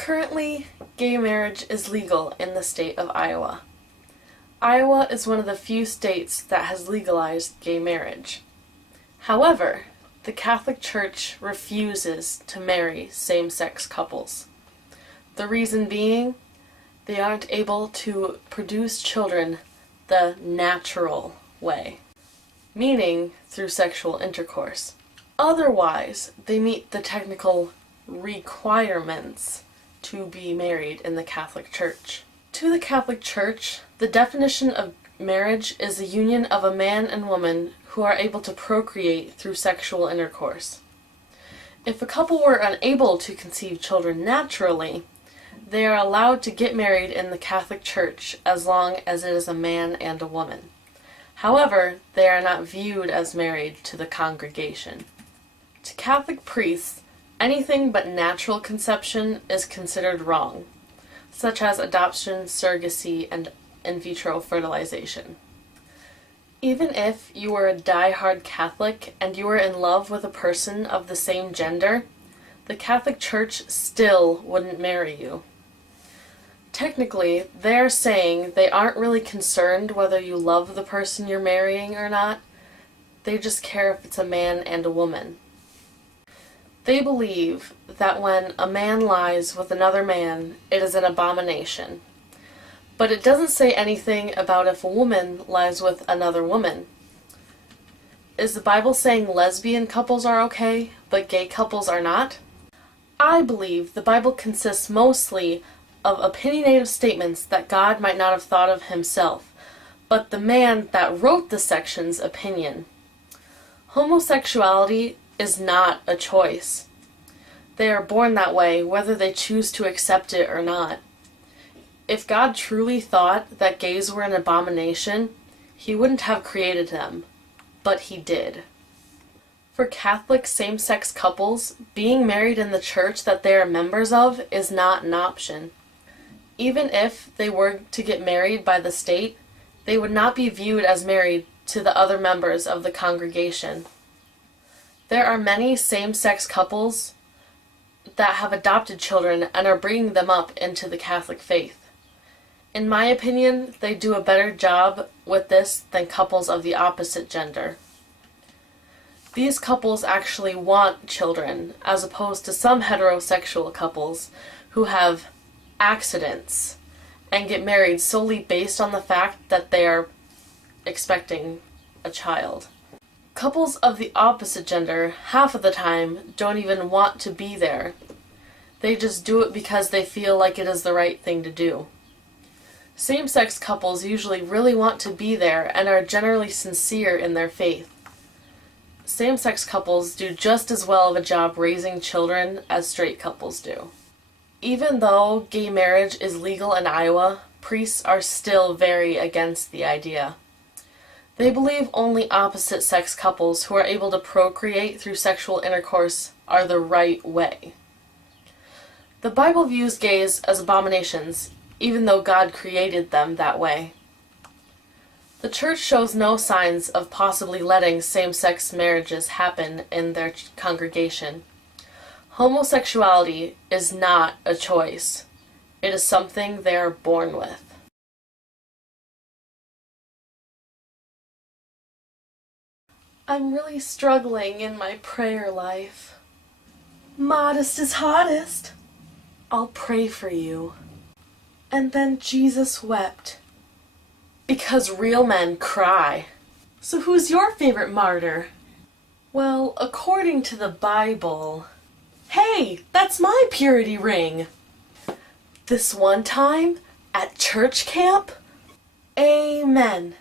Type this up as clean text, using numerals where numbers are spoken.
Currently, gay marriage is legal in the state of Iowa. Iowa is one of the few states that has legalized gay marriage. However, the Catholic Church refuses to marry same-sex couples. The reason being, they aren't able to produce children the natural way, meaning through sexual intercourse. Otherwise, they meet the technical requirements to be married in the Catholic Church. To the Catholic Church, the definition of marriage is the union of a man and woman who are able to procreate through sexual intercourse. If a couple were unable to conceive children naturally, they are allowed to get married in the Catholic Church as long as it is a man and a woman. However, they are not viewed as married to the congregation. To Catholic priests, anything but natural conception is considered wrong, such as adoption, surrogacy, and in vitro fertilization. Even if you were a die-hard Catholic and you were in love with a person of the same gender, the Catholic Church still wouldn't marry you. Technically, they're saying they aren't really concerned whether you love the person you're marrying or not. They just care if it's a man and a woman. They believe that when a man lies with another man, it is an abomination. But it doesn't say anything about if a woman lies with another woman. Is the Bible saying lesbian couples are okay, but gay couples are not? I believe the Bible consists mostly of opinionated statements that God might not have thought of himself, but the man that wrote the section's opinion. Homosexuality is not a choice. They are born that way, whether they choose to accept it or not. If God truly thought that gays were an abomination, he wouldn't have created them, but he did. For Catholic same-sex couples, being married in the church that they are members of is not an option. Even if they were to get married by the state, they would not be viewed as married to the other members of the congregation. There are many same-sex couples that have adopted children and are bringing them up into the Catholic faith. In my opinion, they do a better job with this than couples of the opposite gender. These couples actually want children, as opposed to some heterosexual couples who have accidents and get married solely based on the fact that they are expecting a child. Couples of the opposite gender, half of the time, don't even want to be there. They just do it because they feel like it is the right thing to do. Same-sex couples usually really want to be there and are generally sincere in their faith. Same-sex couples do just as well of a job raising children as straight couples do. Even though gay marriage is legal in Iowa, priests are still very against the idea. They believe only opposite-sex couples who are able to procreate through sexual intercourse are the right way. The Bible views gays as abominations, even though God created them that way. The church shows no signs of possibly letting same-sex marriages happen in their congregation. Homosexuality is not a choice. It is something they are born with. I'm really struggling in my prayer life. Modest is hottest. I'll pray for you. And then Jesus wept. Because real men cry. So who's your favorite martyr? Well, according to the Bible... Hey, that's my purity ring! This one time, at church camp? Amen.